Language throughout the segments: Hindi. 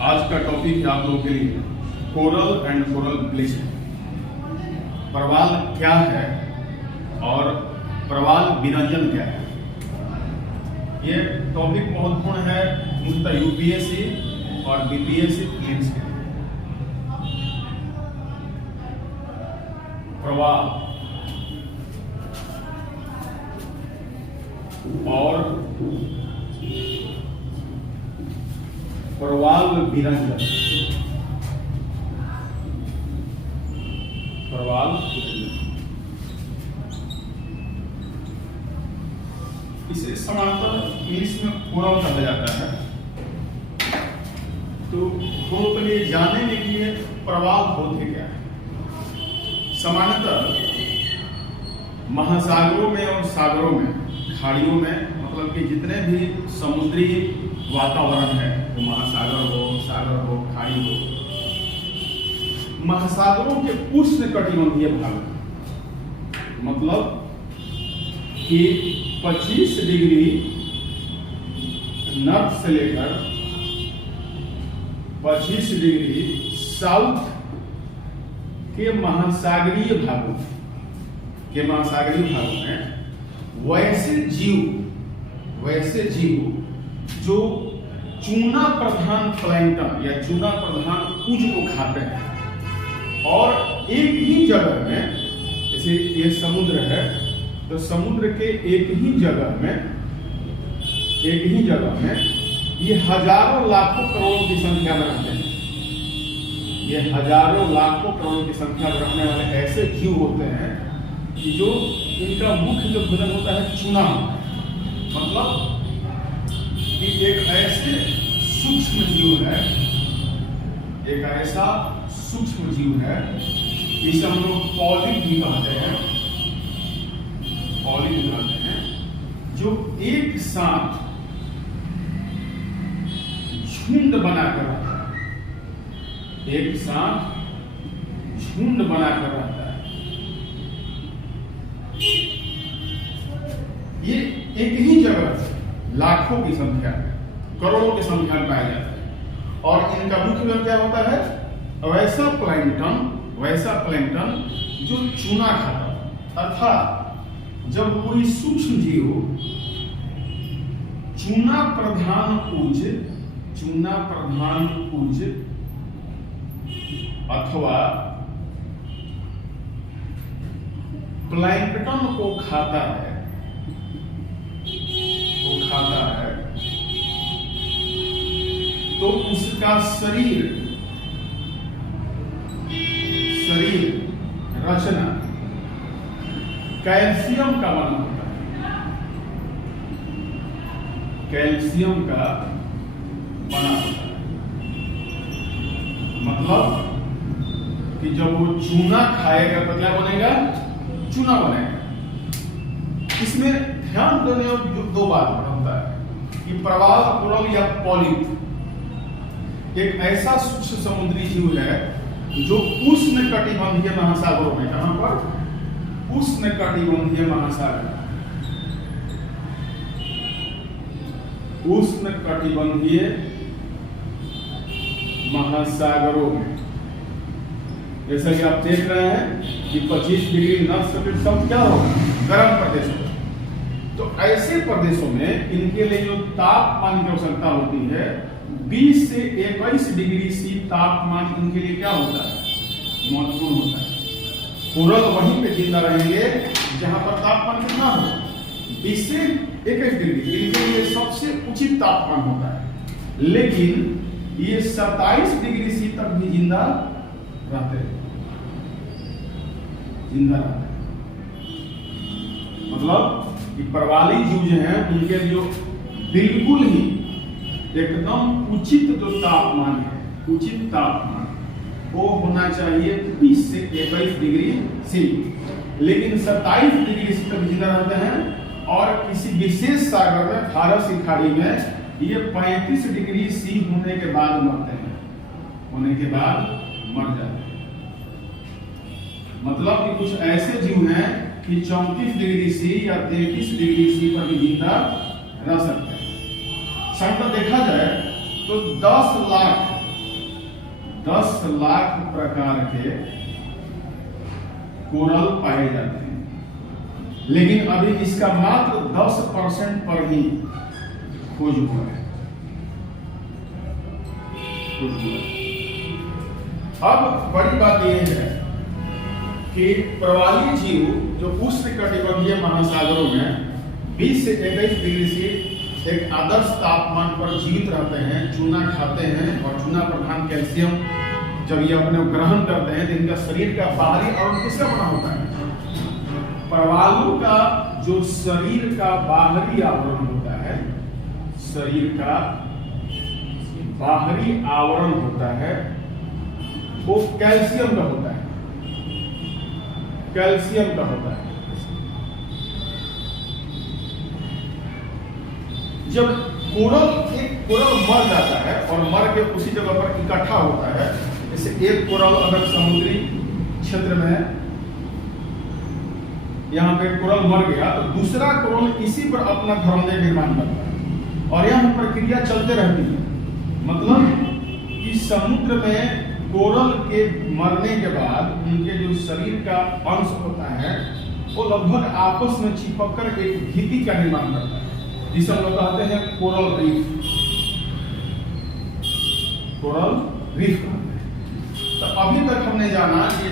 आज का टॉपिक है आप लोगों के लिए कोरल एंड कोरल ब्लीचिंग। प्रवाल क्या है और प्रवाल विरंजन क्या है। ये टॉपिक महत्वपूर्ण है मुख्यतः यूपीएससी और बीपीएससी प्रीलिम्स के लिए। प्रवाल और प्रवाल विरंजन। प्रवाल इसे समानांतर इंग्लिश में कोरल कहा जाता है। तो हम लोग के लिए जानने के लिए प्रवाल होते क्या है। समानांतर महासागरों में और सागरों में, खाड़ियों में, मतलब कि जितने भी समुद्री वातावरण है, वो महासागर हो, सागर हो, खाड़ी हो, महासागरों के उष्णकटिबंधीय भाग, मतलब कि 25 डिग्री नॉर्थ से लेकर 25 डिग्री साउथ के महासागरीय भागों में वैसे जीव जो चूना प्रधान प्लैंटन या चूना प्रधान कुज को खाते हैं और एक ही जगह में, जैसे ये समुद्र है तो समुद्र के एक ही जगह में ये हजारों लाखों करोड़ों की संख्या में रहते हैं। ये हजारों लाखों करोड़ों की संख्या में रहने वाले ऐसे जीव होते हैं कि जो इनका मुख्य जो भोजन होता है चूना, मतलब कि एक ऐसे सूक्ष्म जीव है, एक ऐसा सूक्ष्म जीव है जिसे हम लोग पॉलिप भी कहते हैं, जो एक साथ झुंड बनाकर रहता है, एक साथ झुंड बनाकर रहता है। ये एक ही जगह लाखों की संख्या, करोड़ों की संख्या में पाया जाता है और इनका मुख्य क्या होता है, वैसा प्लैंटन जो चूना खाता है। अर्थात जब कोई सूक्ष्म जीव चूना प्रधान कुज अथवा प्लैंकटन को खाता है तो उसका शरीर रचना कैल्शियम का बना होता है, कैल्शियम का बना होता है। मतलब कि जब वो चूना खाएगा तो क्या बनेगा, चूना बनेगा। इसमें ध्यान देने जो दो बात होता है कि प्रवाल, कोरल या पॉलिप एक ऐसा सूक्ष्म समुद्री जीव है जो उष्णकटिबंधीय महासागरों में, कहां पर, उष्णकटिबंधीय महासागर, उष्णकटिबंधीय महासागरों में, जैसा कि आप देख रहे हैं कि 25 डिग्री नॉर्थ से सब क्या हो, गर्म प्रदेश हो। तो ऐसे प्रदेशों में इनके लिए जो तापमान की आवश्यकता होती है 20 से 21 डिग्री सी तापमान इनके लिए क्या होता है, महत्वपूर्ण होता है। कोरल वहीं पे जिंदा रहेंगे जहां पर तापमान कितना हो, 20 से 21 डिग्री, इनके लिए सबसे उचित तापमान होता है। लेकिन ये 27 डिग्री सी तक भी जिंदा रहते हैं। मतलब कि प्रवाली जीव जो हैं उनके जो बिल्कुल ही एकदम उचित जो तापमान है, उचित तापमान वो होना चाहिए 20 से 21 डिग्री सी, लेकिन 27 डिग्री सी तक जिंदा रहते हैं और किसी विशेष सागर में, फारस की खाड़ी में ये 35 डिग्री सी होने के बाद मरते हैं, मर जाते हैं। मतलब कि कुछ ऐसे जीव हैं कि 34 डिग्री सी या 33 डिग्री सी पर भी जिंदा रह सकते हैं। साधारणतः देखा जाए तो 10 लाख 10 लाख प्रकार के कोरल पाए जाते हैं, लेकिन अभी इसका मात्र 10% पर ही खोज हुआ है। अब बड़ी बात यह है कि प्रवाली जीव जो उष्णकटिबंधीय महासागरों में 20 से 21 डिग्री से एक आदर्श तापमान पर जीवित रहते हैं, चूना खाते हैं, और चूना प्रधान कैल्शियम जब ये अपने ग्रहण करते हैं तो इनका शरीर का बाहरी आवरण किसका बना होता है? प्रवालों का जो शरीर का बाहरी आवरण होता है, शरीर का बाहरी आवरण होता है, वो कैल्शियम का होता है, कैल्शियम का होता है। जब एक कोरल मर जाता है और मर के उसी जगह पर इकट्ठा होता है, जैसे एक कोरल अगर समुद्री क्षेत्र में है, यहाँ पे कोरल मर गया तो दूसरा कोरल इसी पर अपना घरौंदे निर्माण करता है और यह प्रक्रिया चलते रहती है। मतलब कि समुद्र में कोरल के मरने के बाद उनके जो शरीर का अंश होता है वो लगभग आपस में चिपक कर एक भित्ति का निर्माण करता है, जिसे हम लोग कहते हैं कोरल रीफ। कोरल रीफ कहते हैं। तो अभी तक हमने जाना कि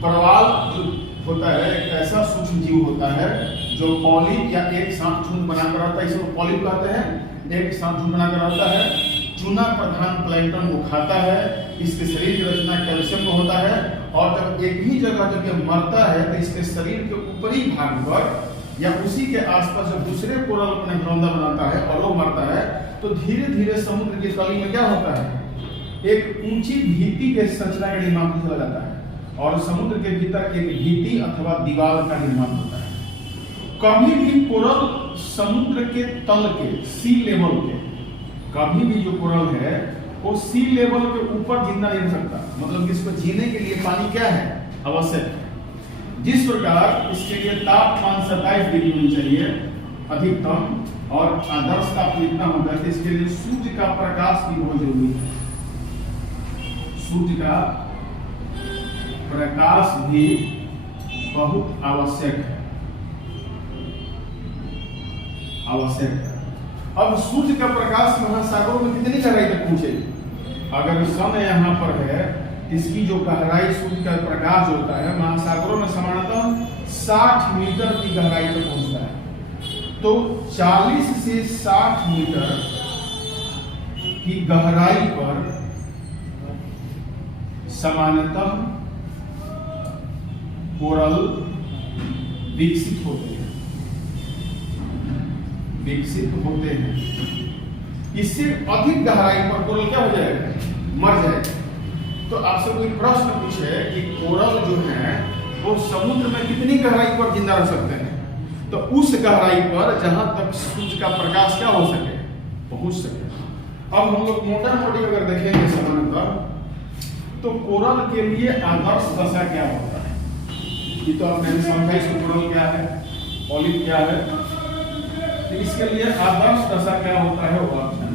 प्रवाल जो होता है एक ऐसा सूक्ष्म जीव होता है जो पॉलिप या एक साथ झुंड बनाकर रहता है, इसे पॉलिप कहते हैं। एक साथ झुंड बनाकर रहता है, चूना प्रधान प्लैंटन को खाता है, इसके शरीर की रचना कैल्शियम को होता है, और जब एक ही जगह जब ये मरता है तो इसके शरीर के ऊपरी भाग पर या उसी के आसपास जब दूसरे कोरल अपने घरौंदा बनाता है और वो मरता है तो धीरे धीरे समुद्र की तली में क्या होता है, एक ऊंची भित्ति के संरचना का निर्माण हो जाता है और समुद्र के भीतर एक भित्ति अथवा दीवार का निर्माण होता है। कभी भी कोरल समुद्र के तल के सी लेवल के, कभी भी जो कोरल है वो सी लेवल के ऊपर जिंदा नहीं रह सकता। मतलब कि इसको जीने के लिए पानी क्या है, आवश्यक है। जिस प्रकार इसके लिए तापमान 27 डिग्री होनी चाहिए अधिकतम और आदर्श तापमान इतना होता है, इसके लिए सूर्य का प्रकाश भी बहुत जरूरी है। सूर्य का प्रकाश भी बहुत आवश्यक है, आवश्यक है। अब सूर्य का प्रकाश महासागरों में कितनी गहराई तक पहुंचेगी? अगर सन यहाँ पर है, इसकी जो गहराई सूर्य का प्रकाश होता है महासागरों में सामान्यतः 60 मीटर की गहराई तक पहुंचता है। तो 40 से 60 मीटर की गहराई पर सामान्यतः कोरल विकसित होते हैं, विकसित होते हैं। इससे अधिक गहराई पर कोरल क्या हो जाएगा, मर जाएगा। तो आपसे कोई प्रश्न पूछे कि कोरल जो है वो समुद्र में कितनी गहराई पर जिंदा रह सकते हैं, तो उस गहराई पर जहां तक सूर्य का प्रकाश क्या हो सके, पहुंच सके। अब हम लोग मोटा मोटी अगर देखेंगे सामान्यतः तो कोरल के लिए आदर्श दशा क्या होता है, ये तो आपने समझा इसको कोरल क्या है, पॉलिप क्या है। तो इसके लिए आदर्श दशा क्या होता है वो आप जानें।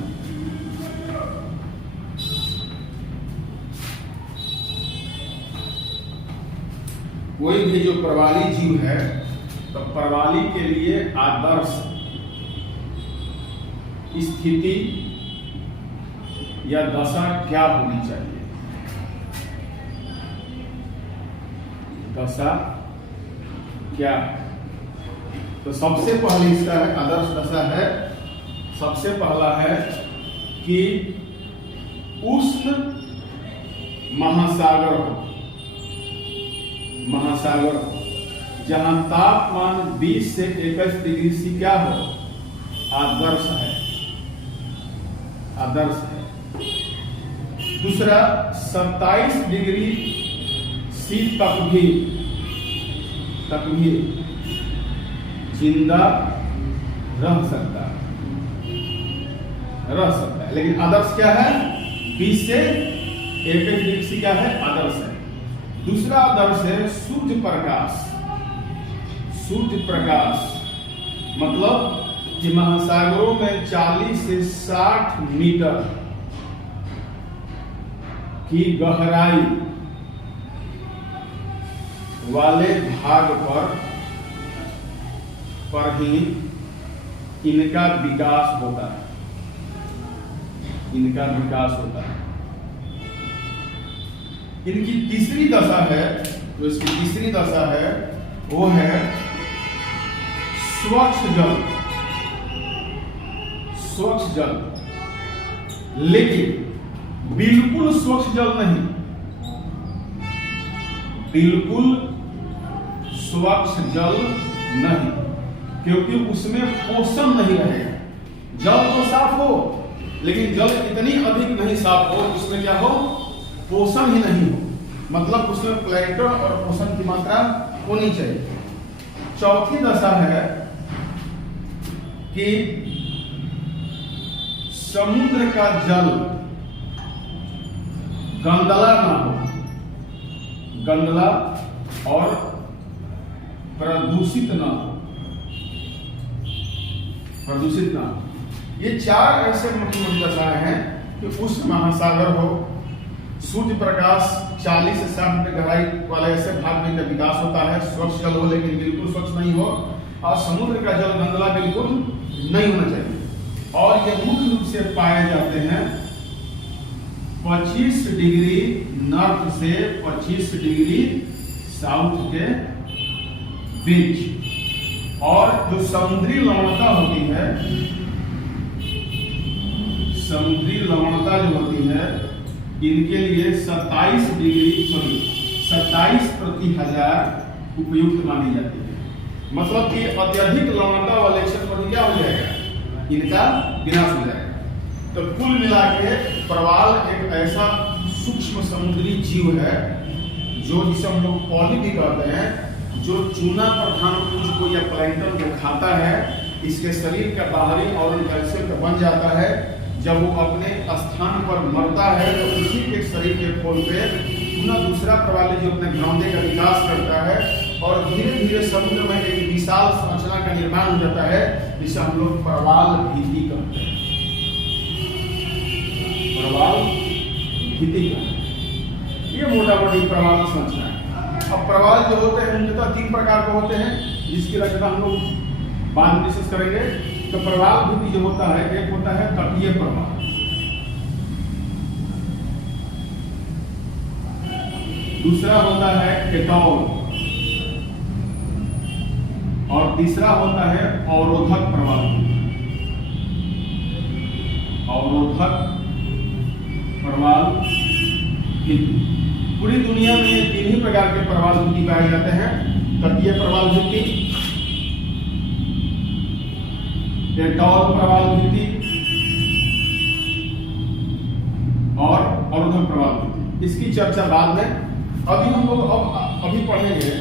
कोई भी जो प्रवाली जीव है तो प्रवाली के लिए आदर्श स्थिति या दशा क्या होनी चाहिए, दशा क्या? तो सबसे पहले इसका है आदर्श दशा है, सबसे पहला है कि उष्ण महासागर हो, महासागर हो जहां तापमान 20 से 21 डिग्री सी क्या हो, आदर्श है, आदर्श है। दूसरा 27 डिग्री सी तक भी जिंदा रह सकता है, लेकिन आदर्श क्या है, 20 से 21 डिग्री सी क्या है, आदर्श है। दूसरा आदर्श है सूर्य प्रकाश। सूर्य प्रकाश मतलब कि महासागरों में 40 से 60 मीटर की गहराई वाले भाग पर ही इनका विकास होता है, इनका विकास होता है। इनकी तीसरी दशा है, जो इसकी तीसरी दशा है वो है स्वच्छ जल। स्वच्छ जल, लेकिन बिल्कुल स्वच्छ जल नहीं, बिल्कुल स्वच्छ जल नहीं, क्योंकि उसमें पोषण नहीं रहेगा। जल तो साफ हो, लेकिन जल इतनी अधिक नहीं साफ हो उसमें क्या हो, पोषण ही नहीं हो, मतलब उसमें प्लैंकटन और पोषण की मात्रा होनी चाहिए। चौथी दशा है कि समुद्र का जल गंदला ना हो, गंदला और प्रदूषित ना हो, प्रदूषित ना हो। ये चार ऐसे मुख्य मुख्य दशाएं हैं कि उष्ण महासागर हो, सूर्य प्रकाश 40 से 60 मीटर गहराई वाले ऐसे भाग में जब विकास होता है, स्वच्छ जल हो लेकिन बिल्कुल स्वच्छ नहीं हो, और समुद्र का जल गंदला बिल्कुल नहीं होना चाहिए। और ये मुख्य रूप से पाए जाते हैं 25 डिग्री नॉर्थ से 25 डिग्री साउथ के बीच। और जो समुद्री लवणता होती है, समुद्री लवणता जो होती है, इनके लिए 27 प्रति हजार उपयुक्त मानी जाती है। मतलब कि अत्यधिक लवणता वाले क्षेत्र पर क्या हो जाएगा, इनका विनाश हो जाएगा। तो कुल मिला के प्रवाल एक ऐसा सूक्ष्म समुद्री जीव है जो जिसे हम लोग पॉली भी कहते हैं, जो चूना प्रधान पुंज को या प्लैंकटन को खाता है। इसके शरीर का बाहरी और कैल्शियम का बन जाता है। जब वो अपने स्थान पर मरता है तो उसी के शरीर के खोल पे पुनः दूसरा प्रवाली जो अपने घरौंदे का विकास करता है और धीरे धीरे समुद्र में एक विशाल संरचना का निर्माण हो जाता है, जिसे हम लोग प्रवाल भित्ति कहते हैं। प्रवाल भित्ति कहते हैं। ये मोटा मोटी प्रवाल संरचना है। अब प्रवाल जो होते हैं मुख्यतः 3 प्रकार के होते हैं, जिसकी रचना हम लोग बाद में डिस्कस करेंगे। तो प्रवाल भित्ति जो होता है, एक होता है तटीय प्रवाल, दूसरा होता है एटॉल, और तीसरा होता है अवरोधक प्रवाल। अवरोधक प्रवाल भित्ति। पूरी दुनिया में 3 ही प्रकार के प्रवाल भित्ति पाए जाते हैं: तटीय प्रवाल भित्ति, एटॉल प्रवाल भित्ति और अवरोधक प्रवाल भित्ति। इसकी चर्चा बाद में। अभी हम लोग अभी पढ़ेंगे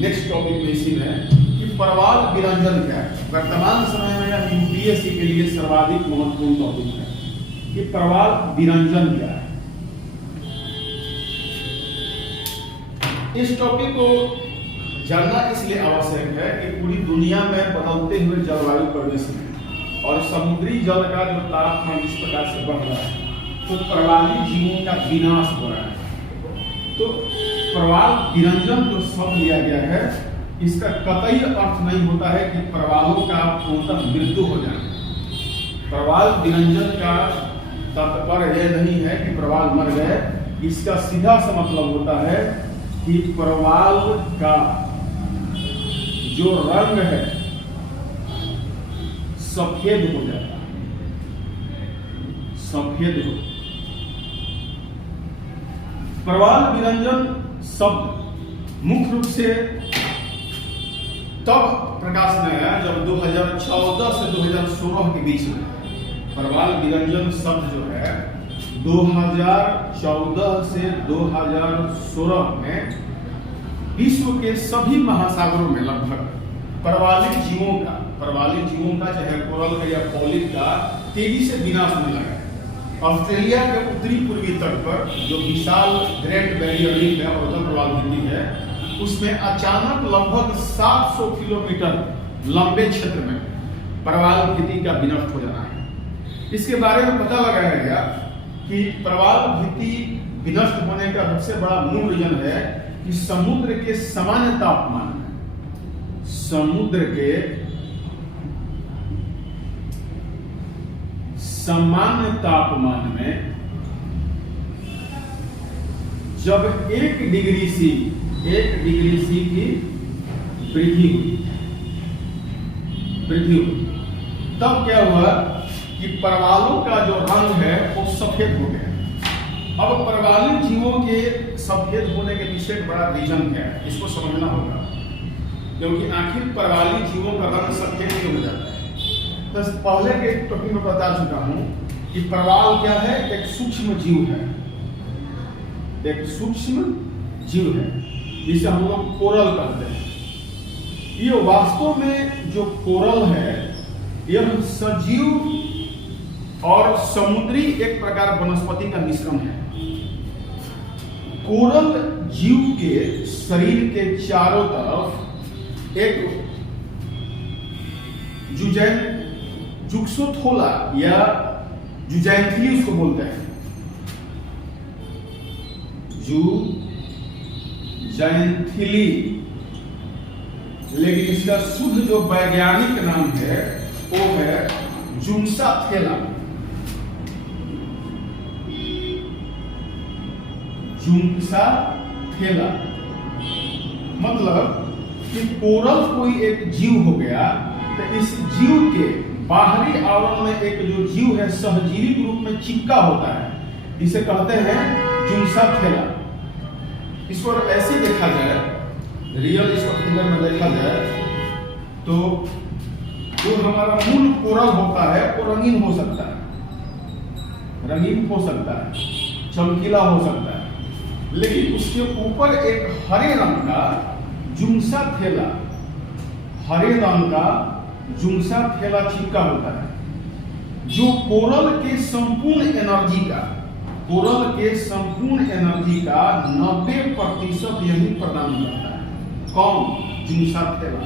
नेक्स्ट टॉपिक में इसी में कि प्रवाल विरंजन क्या है। वर्तमान समय में यूपीएससी के लिए सर्वाधिक महत्वपूर्ण टॉपिक है कि प्रवाल विरंजन क्या है। इस टॉपिक को जानना इसलिए आवश्यक है कि पूरी दुनिया में बदलते हुए जलवायु परिवेश में और समुद्री जल का जो तापमान इस प्रकार से बढ़ रहा है, तो प्रवाली जीवों का विनाश हो रहा है। तो प्रवाल विरंजन जो शब्द लिया गया है, इसका कतई अर्थ नहीं होता है कि प्रवालों का पूर्णतः मृत्यु हो जाए। प्रवाल विरंजन का तात्पर्य यह नहीं है कि प्रवाल मर गए। इसका सीधा सा मतलब होता है कि प्रवाल का जो रंग है सफेद हो जाता है, सफेद हो। प्रवाल विरंजन शब्द मुख्य रूप से तब प्रकाश में आया जब 2014 से 2016 के बीच में प्रवाल विरंजन शब्द जो है 2014 से 2016 में विश्व के सभी महासागरों में लगभग प्रवाली जीवों का चाहे कोरल का या पॉलिप का तेजी से विनाश होने लगा। ऑस्ट्रेलिया के उत्तरी पूर्वी तट पर जो विशाल ग्रेट बैरियर रीफ है और प्रवाल भित्ति है, उसमें अचानक लगभग 700 किलोमीटर लंबे क्षेत्र में प्रवाल भित्ति का विनष्ट हो जाना है। इसके बारे में पता लगाया गया कि प्रवाल भित्ति विनष्ट होने का सबसे बड़ा मूल रीजन है कि समुद्र के सामान्य तापमान में, समुद्र के सामान्य तापमान में जब 1 डिग्री सी की वृद्धि हुई, तब क्या हुआ कि प्रवालों का जो रंग है वो सफेद हो गया। अब प्रवाली जीवों के सफेद होने के पीछे एक बड़ा रीजन क्या है, इसको समझना होगा, क्योंकि आखिर प्रवाली जीवों का रंग सफेद क्यों हो जाता है। तो पहले के टॉपिक में बता चुका हूं कि प्रवाल क्या है, एक सूक्ष्म जीव है, एक सूक्ष्म जीव है जिसे हम लोग कोरल कहते हैं। ये वास्तव में जो कोरल है यह सजीव और समुद्री एक प्रकार वनस्पति का मिश्रण है। कोरल जीव के शरीर के चारों तरफ एक जुक्सोथोला या जुजैंथली उसको बोलते हैं, जुजैंथली, लेकिन इसका शुद्ध जो वैज्ञानिक नाम है वो है जुंसाथेला। जुंसाथेला मतलब कि कोरल कोई एक जीव हो गया, तो इस जीव के बाहरी आवरण में एक जो जीव है सहजीवी के रूप में चिपका होता है, इसे कहते हैं जुंसाथेला। इसको ऐसे देखा जाए, रियल इसको फिगर में देखा जाए तो जो हमारा मूल कोरल होता है वो रंगीन हो सकता है, चमकीला हो सकता है, लेकिन उसके ऊपर एक हरे रंग का जुंसाथेला, हरे रंग का जुंसाथेला चिपका होता है, जो कोरल के संपूर्ण एनर्जी का 90% यही प्रदान करता है। कौन? जुंसाथेला।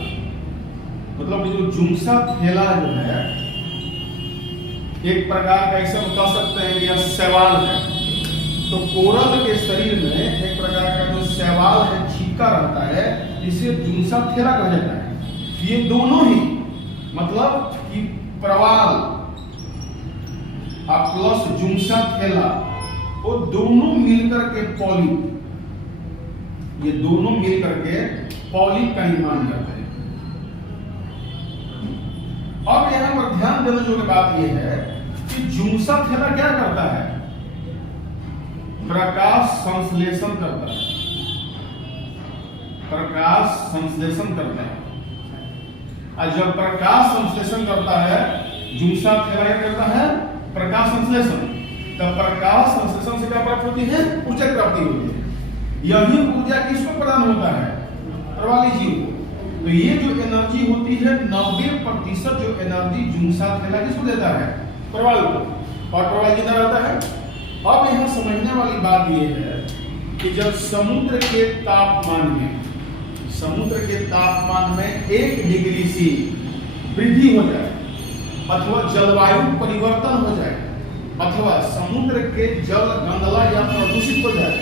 मतलब जो जुंसाथेला जो है एक प्रकार का ऐसा बता सकते हैं यह शैवाल है। तो कोरल के शरीर में एक प्रकार का जो शैवाल है चिपका रहता है, इसे जुंसाथेला कहा जाता है। ये दोनों ही मतलब कि प्रवाल प्लस जुंसाथेला वो दोनों मिलकर के पॉलिप, ये दोनों मिलकर के पॉलिप का निर्माण करते हैं। अब यहां पर ध्यान देने योग्य बात यह है कि जुंसाथेला क्या करता है? प्रकाश संश्लेषण करता है, प्रकाश संश्लेषण करता है। और जब प्रकाश संश्लेषण करता है, जुंसाथेला क्या करता है? प्रकाश संश्लेषण। तब प्रकाश संश्लेषण से क्या प्राप्त होती है? ऊर्जा प्राप्ति होती है। यही ऊर्जा किसको प्रदान होता है? प्रवाली जीव को। तो ये जो एनर्जी होती है 90% जो एनर्जी जुंसाथेला किसको देता है? प्रवाल को, और प्रवाल जिंदा रहता है। अब यहाँ समझने वाली बात यह है कि जब समुद्र के तापमान में 1 डिग्री सी वृद्धि हो जाए, अथवा जलवायु परिवर्तन हो जाए, अथवा समुद्र के जल गंदला या प्रदूषित हो जाए,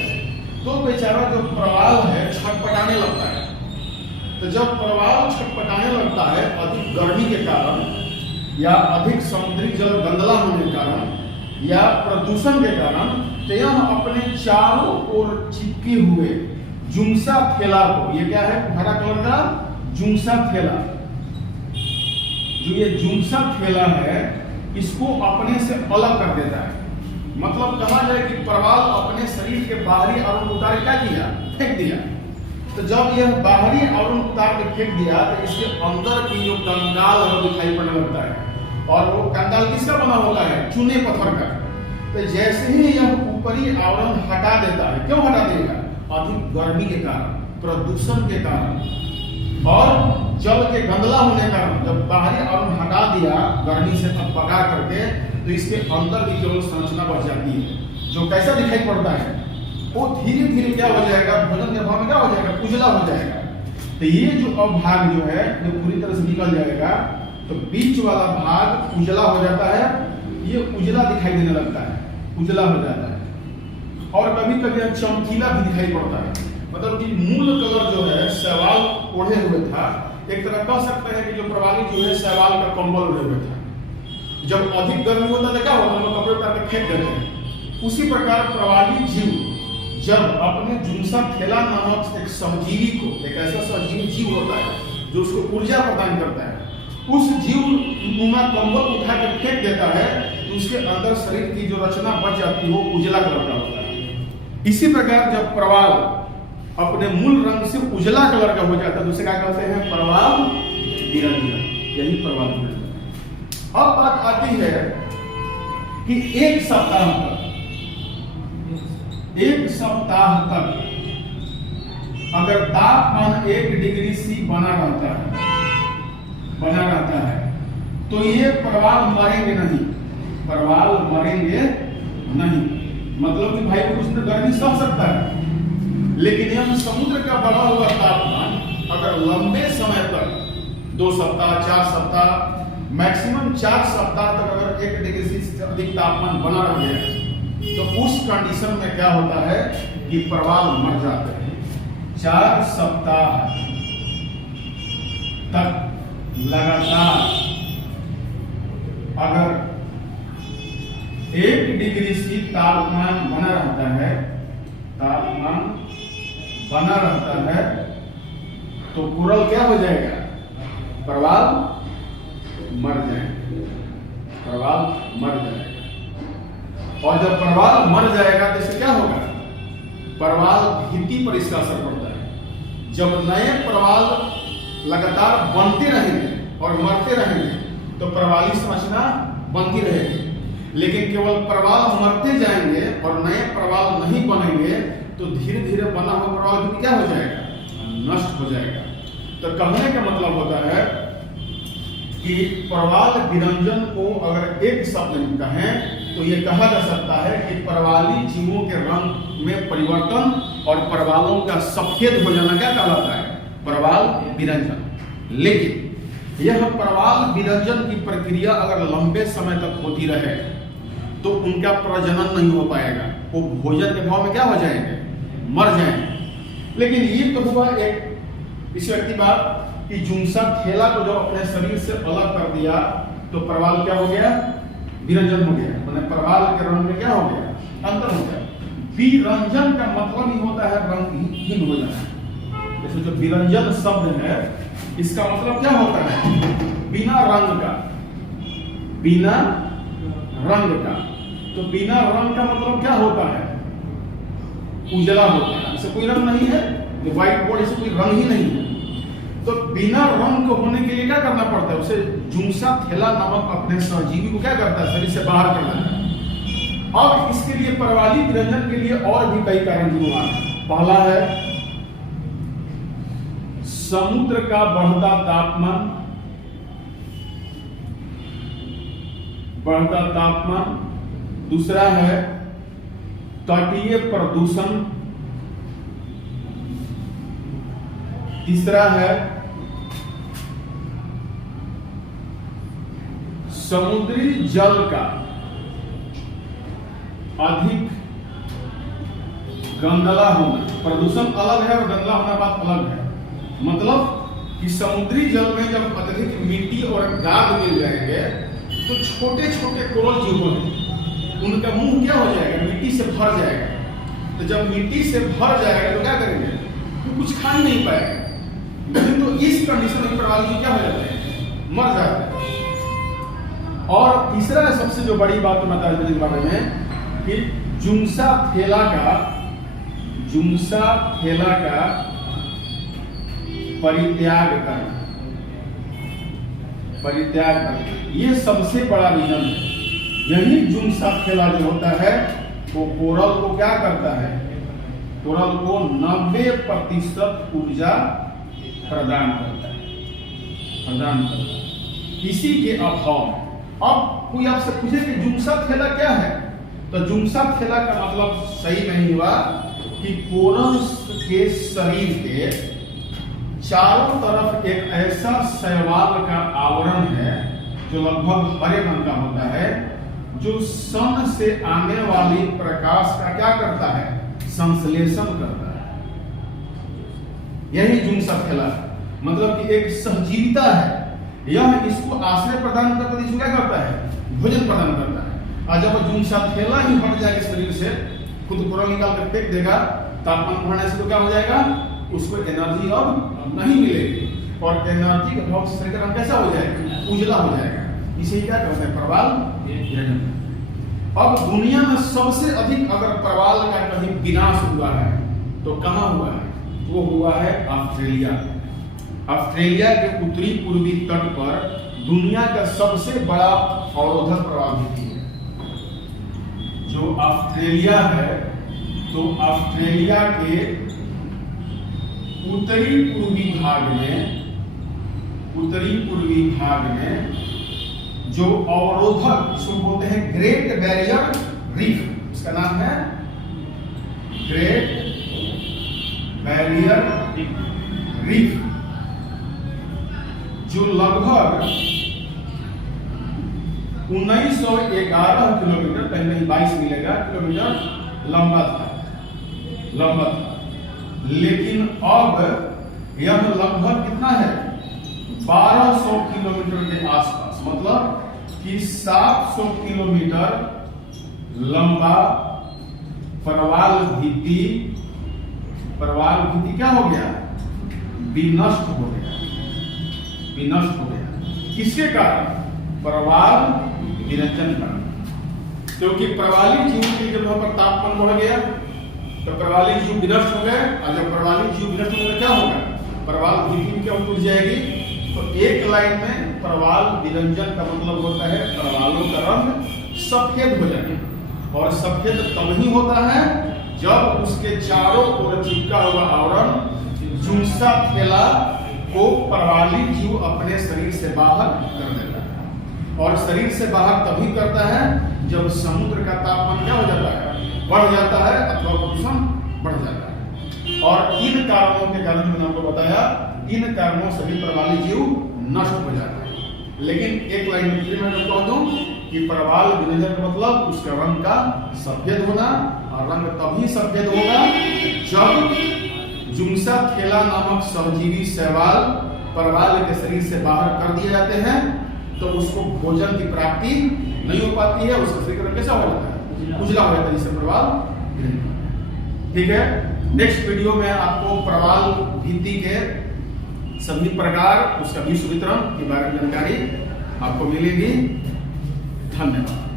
तो बेचारा जो प्रवाल है छटपटाने लगता है। तो जब प्रवाल छटपटाने लगता है अधिक गर्मी के कारण, या अधिक समुद्री जल गंदला होने के कारण, या प्रदूषण के कारण, तो यह अपने चारों ओर चिपके हुए जुंसाथेला को, ये क्या है? हरा कलर का जुंसाथेला, जो ये जुंसाथेला है इसको अपने से अलग कर देता है। मतलब कहा जाए कि प्रवाल अपने शरीर के बाहरी आवरण उतार क्या किया? फेंक दिया। तो जब यह बाहरी आवरण उतार के फेंक दिया तो इसके अंदर की जो कंकाल है वो दिखाई पड़ने लगता है, और वो कंकाल किसका बना होता है? चूने पत्थर का। तो जैसे ही यह ऊपरी आवरण हटा देता है, क्यों हटा देगा? अधिक गर्मी के कारण, प्रदूषण के कारण और जल के गंदला होने के कारण, जब बाहरी आवरण हटा दिया गर्मी से तब पका करके, तो इसके अंदर की केवल संरचना बच जाती है, जो कैसा दिखाई पड़ता है? वो धीरे धीरे क्या हो जाएगा? भोजन के अभाव में क्या हो जाएगा? उजला हो जाएगा। तो ये जो अब भाग जो है जो पूरी तरह से निकल जाएगा, तो बीच वाला भाग उजला हो जाता है, ये उजला दिखाई देने लगता है। उजला हो जाता है, और कभी कभी यह चमकीला भी दिखाई पड़ता है। मतलब कि मूल कलर जो है शैवाल ओढ़े हुए था, एक तरह कह सकते हैं कि जो प्रवाली जो है शैवाल का कंबल ओढ़े हुए था। जब अधिक गर्मी होता है क्या होता है, लोग कपड़े उतार के फेंक देते हैं। उसी प्रकार प्रवाली जीव जब अपने जुनसा थेला नामक एक सहजीवी को, एक ऐसा सहजीवी जीव होता है जो उसको ऊर्जा प्रदान करता है, उस जीव नुमा कंबल उठा कर फेंक देता है, तो उसके अंदर शरीर की जो रचना बच जाती है वो उजला कलर का होता है। इसी प्रकार जब प्रवाल अपने मूल रंग से उजला कलर का हो जाता है तो उसे क्या कहते हैं, प्रवाल विरंजन। यही प्रवाल विरंजन। अब बात आती है कि एक सप्ताह तक अगर तापमान 1 डिग्री सी बना रहता है तो ये प्रवाल मरेंगे नहीं, प्रवाल मरेंगे नहीं। मतलब कि भाई कुछ तो गर्मी सह सकता है, लेकिन यह समुद्र का बढ़ा हुआ तापमान अगर लंबे समय तक 2 सप्ताह 4 सप्ताह मैक्सिमम 4 सप्ताह तक अगर 1 डिग्री से अधिक तापमान बना रह गया तो उस कंडीशन में क्या होता है कि प्रवाल मर जाते हैं। 4 सप्ताह तक लगातार अगर 1 डिग्री से तापमान बना रहता है तो कोरल क्या हो जाएगा, प्रवाल मर जाएगा। और जब प्रवाल मर जाएगा तो इससे क्या होगा, प्रवाल भित्ति पर इसका असर पड़ता है। जब नए प्रवाल लगातार बनते रहेंगे और मरते रहेंगे तो प्रवाली संरचना बनती रहेगी, लेकिन केवल प्रवाल मरते जाएंगे और नए प्रवाल नहीं बनेंगे तो धीरे धीरे बना हुआ प्रवाल भी क्या हो जाएगा, नष्ट हो जाएगा। तो कहने का मतलब होता है कि प्रवाल विरंजन को अगर एक शब्द में कहें तो ये कहा जा सकता है कि प्रवाली जीवों के रंग में परिवर्तन और प्रवालों का सफेद हो जाना क्या कहलाता है, प्रवाल विरंजन। लेकिन यह प्रवाल विरंजन की प्रक्रिया अगर लंबे समय तक होती रहे तो उनका प्रजनन नहीं हो पाएगा, वो भोजन के भाव में क्या हो जाएंगे, मर जाएंगे। लेकिन ये तो हुआ एक इस व्यक्ति बात कि जुनसा थेला को जब अपने शरीर से अलग कर दिया तो प्रवाल क्या हो गया, विरंजन हो गया। मैंने प्रवाल के रंग में क्या हो गया, अंतर हो गया। विरंजन का मतलब ही होता है रंगहीन हो जाना। जैसे जो विरंजन शब्द है इसका मतलब क्या होता है, बिना रंग का, बिना रंग का। तो बिना रंग का मतलब क्या होता है, उजला होता है। इससे कोई रंग नहीं है, जो व्हाइट बोर्ड से कोई रंग ही नहीं है। तो बिना रंग होने के लिए क्या करना पड़ता है, उसे जुनसा थेला नामक अपने सहजीवी को क्या करता है, शरीर से बाहर करना है। अब इसके लिए प्रवाली विरंजन के लिए और भी कई कारण जिम्मेदार हैं। पहला है समुद्र का बढ़ता तापमान, दूसरा है तटीय प्रदूषण, तीसरा है समुद्री जल का अधिक गंदला होना। प्रदूषण अलग है और गंदला होना बात अलग है। मतलब कि समुद्री जल में जब अत्यधिक मिट्टी और गाद मिल जाएंगे तो छोटे छोटे कोरल जीव होंगे, उनका मुंह क्या हो जाएगा, मिट्टी से भर जाएगा। तो जब मिट्टी से भर जाएगा तो क्या करेंगे, तो कुछ खा ही नहीं पाएगा। लेकिन तो इस कंडीशन में प्रवाली क्या हो जाता है, मर जाता है। और तीसरा सबसे जो बड़ी बात मैं बता देने के बारे में कि जुनसा थेला का परित्याग करना, ये सबसे बड़ा रीजन है। यही जुनसा थेला जो होता है वो कोरल को क्या करता है, कोरल को 90% ऊर्जा प्रदान करता है। इसी के अभाव अब कोई आपसे पूछे कि जुनसा थेला क्या है, तो जुनसा थेला का मतलब सही नहीं हुआ कि कोरल के शरीर के चारों तरफ एक ऐसा शैवाल का आवरण है जो लगभग हरे रंग का होता है, जो सन से आने वाली प्रकाश का क्या करता है, संश्लेषण करता है। यही जुंसा थैला है, मतलब कि एक सहजीविता है। यह इसको आश्रय प्रदान करता है, इसको क्या करता है, भोजन प्रदान करता है। और जब जुंसा थैला ही हट जाएगा शरीर से, खुद पूरा निकाल कर फेंक देगा, तापमान बढ़ने से तो क्या हो जाएगा, उसको एनर्जी अब नहीं मिलेगी, और एनर्जी का अभाव से शरीर कैसा हो जाएगा, उजला हो जाएगा। इसे क्या कहते हैं, प्रवाल। अब दुनिया में सबसे अधिक अगर प्रवाल का कहीं विनाश हुआ है तो कहां हुआ है, वो हुआ है ऑस्ट्रेलिया। ऑस्ट्रेलिया के उत्तरी पूर्वी तट पर दुनिया का सबसे बड़ा अवरोधक प्रवाह है। जो ऑस्ट्रेलिया है, तो ऑस्ट्रेलिया के उत्तरी पूर्वी भाग में जो अवरोधक, इसको बोलते हैं ग्रेट बैरियर रीफ, इसका नाम है ग्रेट बैरियर रीफ, जो लगभग 1911 किलोमीटर, कहीं 22 मिलेगा किलोमीटर लंबा था, लेकिन अब यह लगभग कितना है, 1200 किलोमीटर के आसपास, मतलब कि 700 किलोमीटर लंबा प्रवाल भित्ति क्या हो गया, विनष्ट हो गया। किसके कारण, प्रवाल विरंजन कारण। क्योंकि प्रवाली जीव की जब वहां पर तापमान बढ़ गया तो प्रवाली जीव विनष्ट हो गए, और जब प्रवाली जीव विनष्ट हो गए क्या होगा, प्रवाल भित्ति क्या टूट जाएगी। तो एक लाइन में प्रवाल विरंजन का मतलब होता है प्रवालों का रंग सफेद हो जाना, और सफेद तब ही होता है जब उसके चारों ओर चिपका हुआ आवरण जुंसा थैला को प्रवाली जीव अपने शरीर से बाहर कर देता है। और शरीर से बाहर तभी करता है जब समुद्र का तापमान क्या हो जाता है, बढ़ जाता है, अथवा प्रदूषण बढ़ जाता है। और इन कारणों के कारण मैंने आपको बताया, इन कारणों से भी प्रवाली जीव नष्ट हो जाता है। लेकिन एक लाइन में मैं कह दूं कि प्रवाल विरंजन का मतलब उसका रंग का सफेद होना, और रंग तभी सफेद होगा जब जुंसा थैला नामक सहजीवी शैवाल प्रवाल के शरीर से बाहर कर दिए जाते हैं, तो उसको भोजन की प्राप्ति नहीं हो पाती है, उसका शरीर कैसा हो जाता है, उजला हो जाता है, जिससे प्रवाल। ठीक है, नेक्स्ट वीडियो में आपको प्रवाल भित्ति के सभी प्रकार, उसका विश्व वितरण के बारे में जानकारी आपको मिलेगी। धन्यवाद।